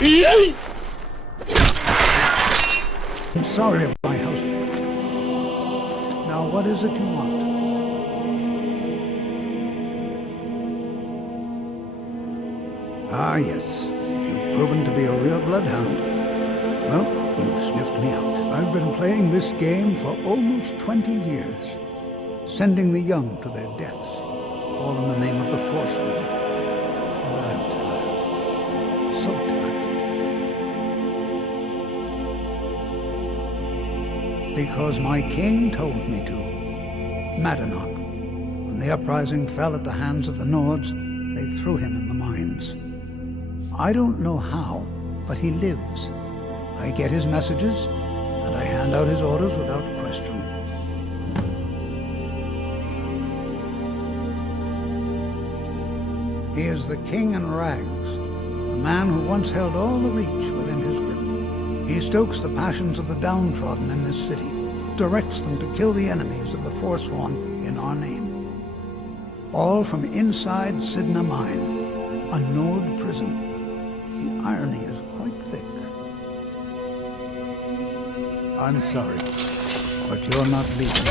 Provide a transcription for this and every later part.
I'm sorry, my house. Now, what is it you want? Ah, yes. You've proven to be a real bloodhound. Well, you've sniffed me out. I've been playing this game for almost 20 years, sending the young to their deaths, all in the name of the Forsworn. And I'm tired. So tired. Because my king told me to. Madanach. When the uprising fell at the hands of the Nords, they threw him in the mines. I don't know how, but he lives. I get his messages, and I hand out his orders without question. He is the king in rags, the man who once held all the Reach within his grip. He stokes the passions of the downtrodden in this city, directs them to kill the enemies of the Forsworn in our name. All from inside Cidnha mine, a Nord prison. The irony is quite thick. I'm sorry, but you're not leaving.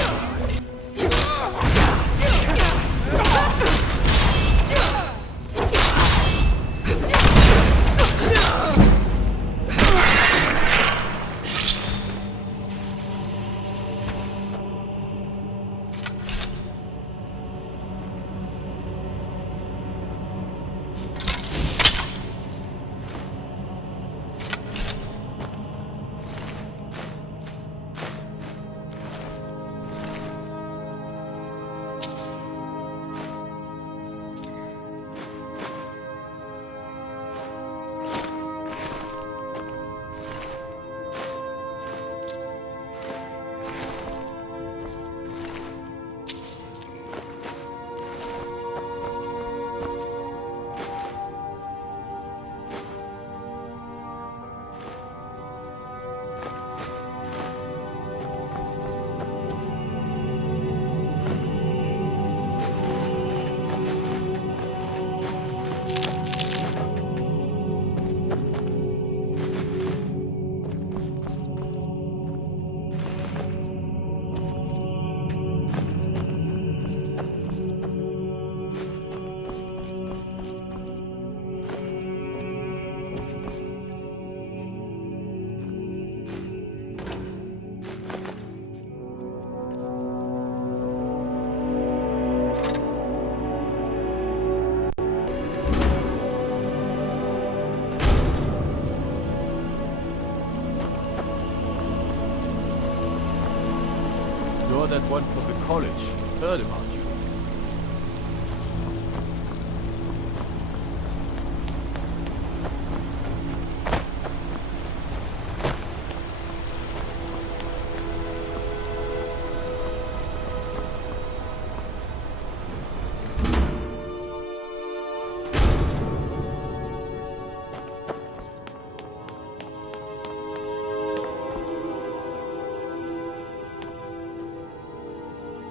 You're that one from the college. Heard about you.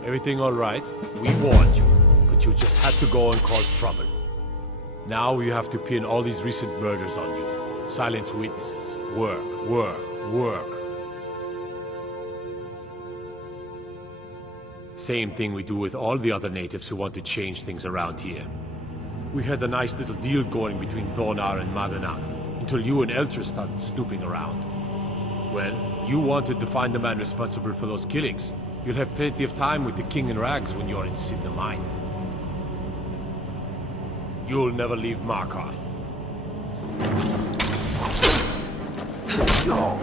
Everything all right? We warned you, but you just had to go and cause trouble. Now you have to pin all these recent murders on you. Silence witnesses. Work, work, work. Same thing we do with all the other natives who want to change things around here. We had a nice little deal going between Thonar and Madanach, until you and Elter started snooping around. Well, you wanted to find the man responsible for those killings. You'll have plenty of time with the King in Rags when you're in Cidnha Mine. You'll never leave Markarth. No!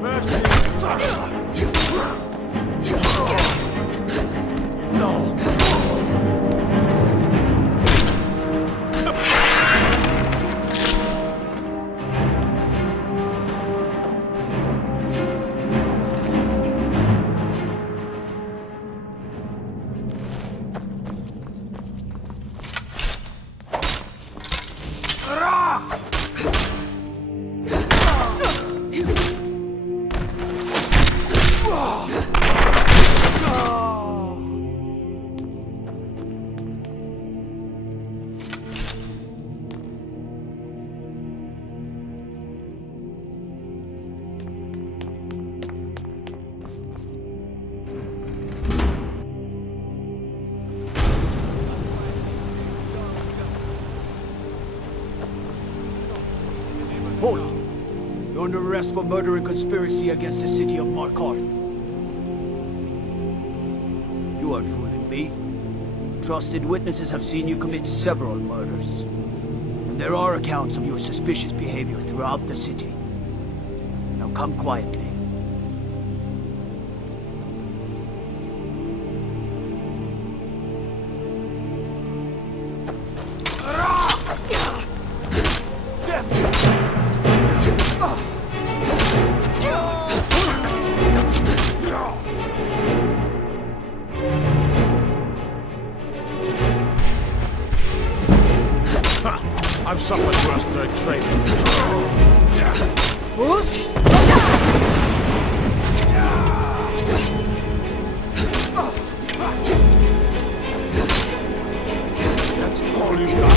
Mercy! No! under arrest for murder and conspiracy against the city of Markarth. You aren't fooling me. Trusted witnesses have seen you commit several murders. And there are accounts of your suspicious behavior throughout the city. Now come quietly. I've suffered worse during training. Bruce? That's all you got.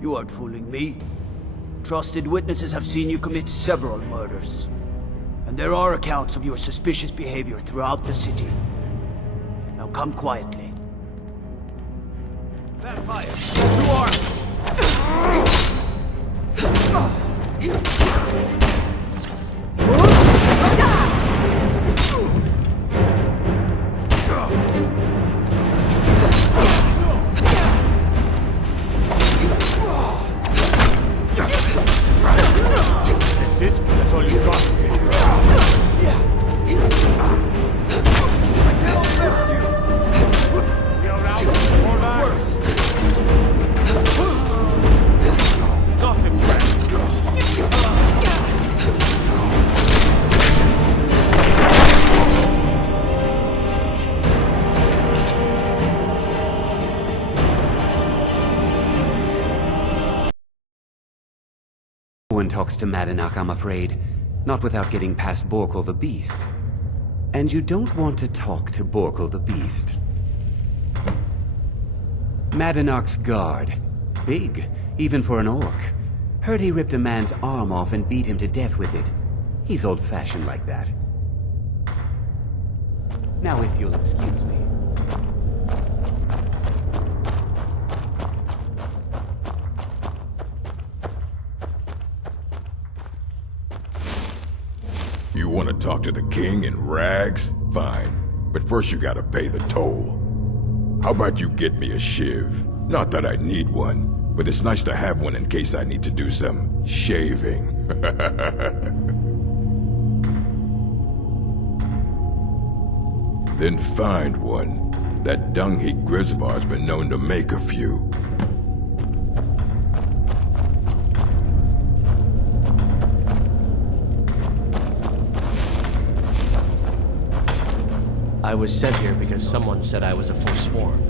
You aren't fooling me. Trusted witnesses have seen you commit several murders. And there are accounts of your suspicious behavior throughout the city. Now come quietly. Vampire, to arms! That's it? That's all you got? You're out or worse. Nothing No one talks to Madanak, I'm afraid. Not without getting past Borkul the Beast. And you don't want to talk to Borkul the Beast. Madanak's guard. Big, even for an orc. Heard he ripped a man's arm off and beat him to death with it. He's old-fashioned like that. Now if you'll excuse me. You want to talk to the king in rags? Fine. But first you gotta pay the toll. How about you get me a shiv? Not that I need one, but it's nice to have one in case I need to do some shaving. Then find one. That dung-heap Grisvar's been known to make a few. I was sent here because someone said I was a Forsworn.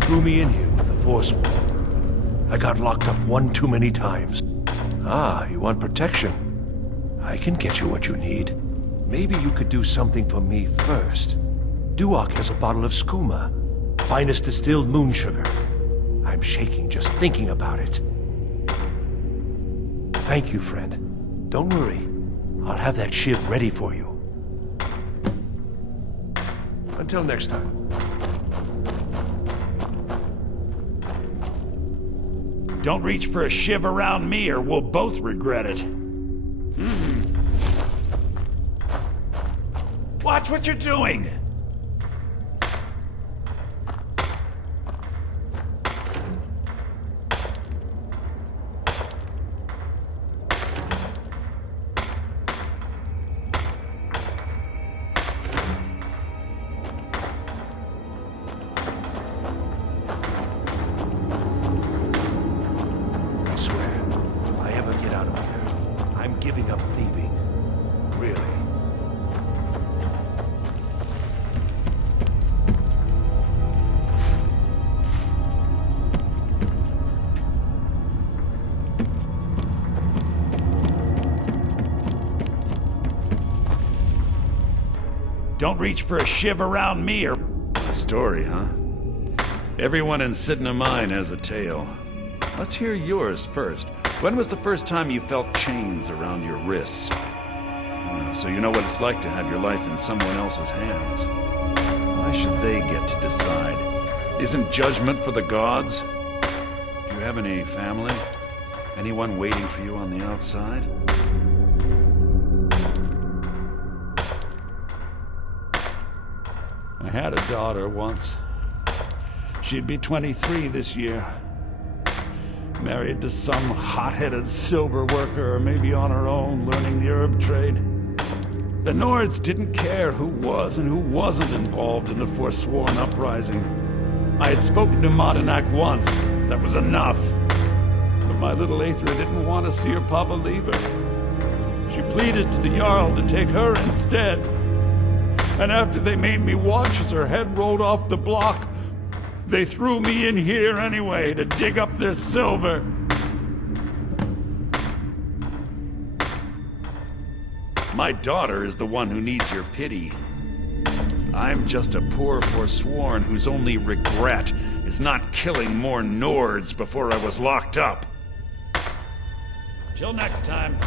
Threw me in here with the Forsworn. I got locked up one too many times. Ah, you want protection? I can get you what you need. Maybe you could do something for me first. Duak has a bottle of skooma. Finest distilled moon sugar. I'm shaking just thinking about it. Thank you, friend. Don't worry. I'll have that shiv ready for you. Until next time. Don't reach for a shiv around me or we'll both regret it. Watch what you're doing! I swear, if I ever get out of here, I'm giving up thieving. Really. Don't reach for a shiv around me or... A story, huh? Everyone in Cidnha Mine has a tale. Let's hear yours first. When was the first time you felt chains around your wrists? So you know what it's like to have your life in someone else's hands. Why should they get to decide? Isn't judgment for the gods? Do you have any family? Anyone waiting for you on the outside? I had a daughter once. She'd be 23 this year. Married to some hot-headed silver worker, or maybe on her own, learning the herb trade. The Nords didn't care who was and who wasn't involved in the Forsworn uprising. I had spoken to Madanak once. That was enough. But my little Aethra didn't want to see her papa leave her. She pleaded to the Jarl to take her instead. And after they made me watch as her head rolled off the block, they threw me in here anyway to dig up their silver. My daughter is the one who needs your pity. I'm just a poor Forsworn whose only regret is not killing more Nords before I was locked up. Till next time.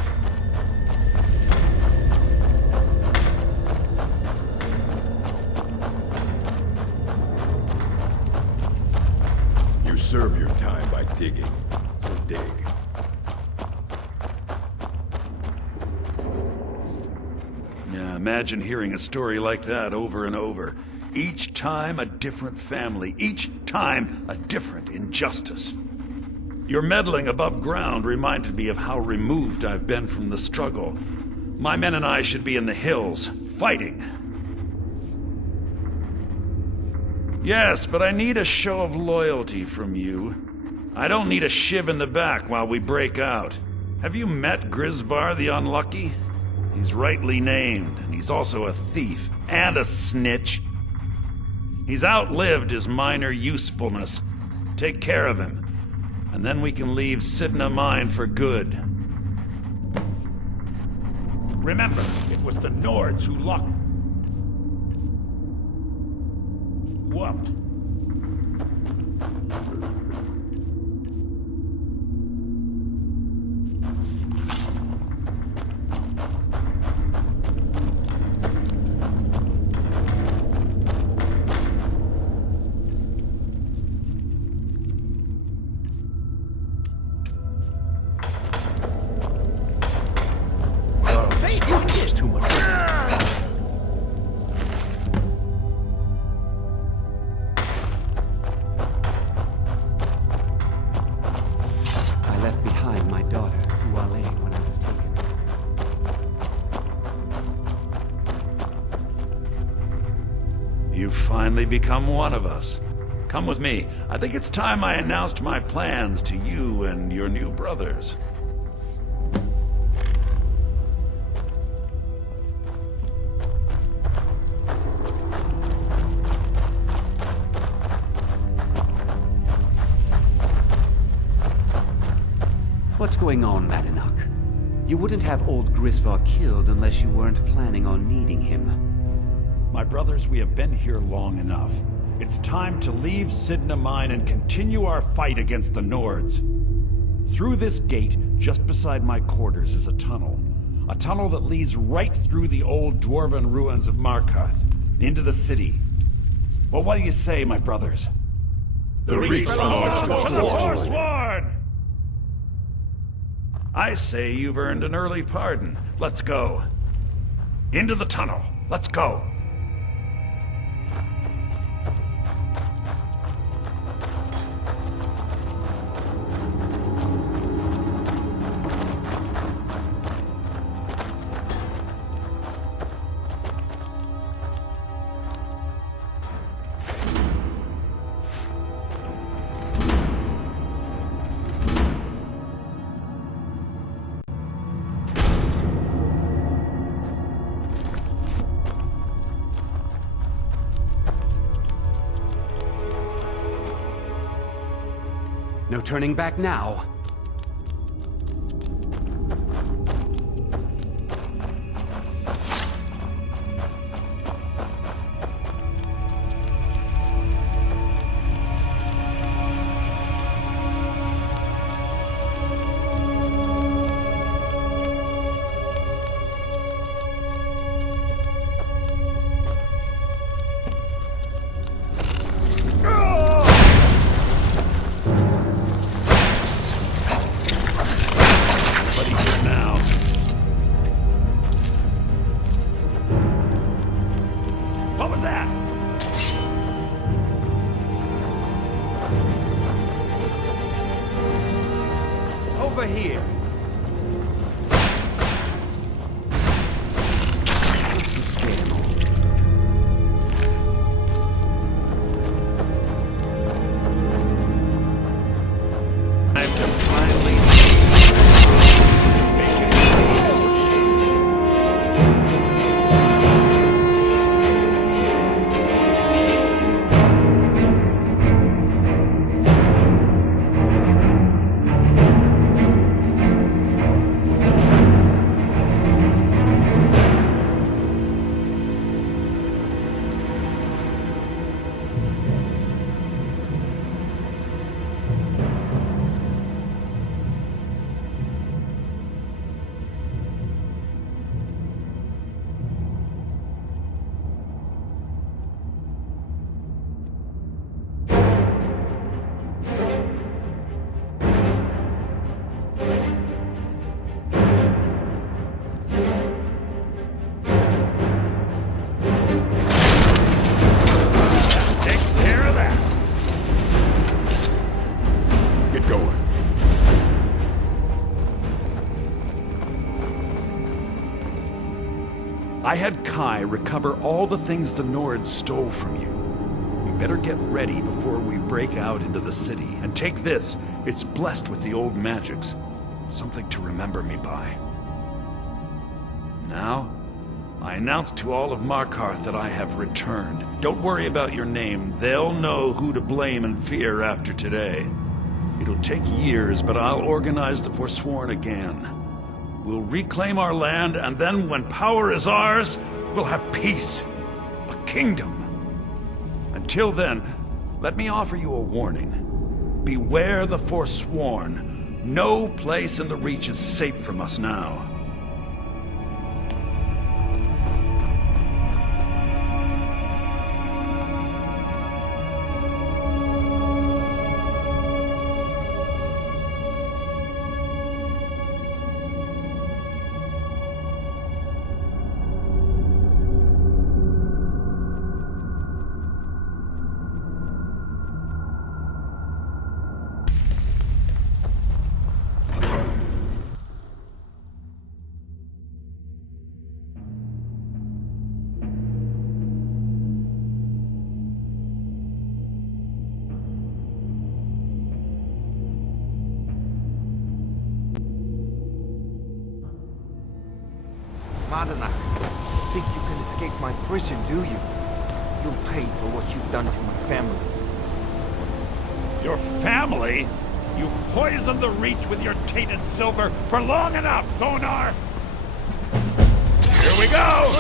You serve your time by digging, so dig. Yeah, imagine hearing a story like that over and over. Each time a different family, each time a different injustice. Your meddling above ground reminded me of how removed I've been from the struggle. My men and I should be in the hills, fighting. Yes, but I need a show of loyalty from you. I don't need a shiv in the back while we break out. Have you met Grisvar the Unlucky? He's rightly named, and he's also a thief and a snitch. He's outlived his minor usefulness. Take care of him, and then we can leave Cidnha Mine for good. Remember, it was the Nords who locked... Whoop. It's too much. I left behind my daughter, Uale, when I was taken. You've finally become one of us. Come with me. I think it's time I announced my plans to you and your new brothers. What's going on, Madanak? You wouldn't have old Grisvar killed unless you weren't planning on needing him. My brothers, we have been here long enough. It's time to leave Cidnha Mine and continue our fight against the Nords. Through this gate, just beside my quarters, is a tunnel. A tunnel that leads right through the old dwarven ruins of Markarth, into the city. Well, what do you say, my brothers? The Reach belongs to the Forsworn. Forsworn! I say you've earned an early pardon. Let's go. Into the tunnel. Let's go. No turning back now. What was that? Over here. Time to finally I had Kai recover all the things the Nords stole from you. We better get ready before we break out into the city. And take this. It's blessed with the old magics. Something to remember me by. Now, I announce to all of Markarth that I have returned. Don't worry about your name. They'll know who to blame and fear after today. It'll take years, but I'll organize the Forsworn again. We'll reclaim our land, and then when power is ours, we'll have peace. A kingdom. Until then, let me offer you a warning. Beware the Forsworn. No place in the Reach is safe from us now. Madana, think you can escape my prison, do you? You'll pay for what you've done to my family. Your family? You've poisoned the Reach with your tainted silver for long enough, Gonar! Here we go!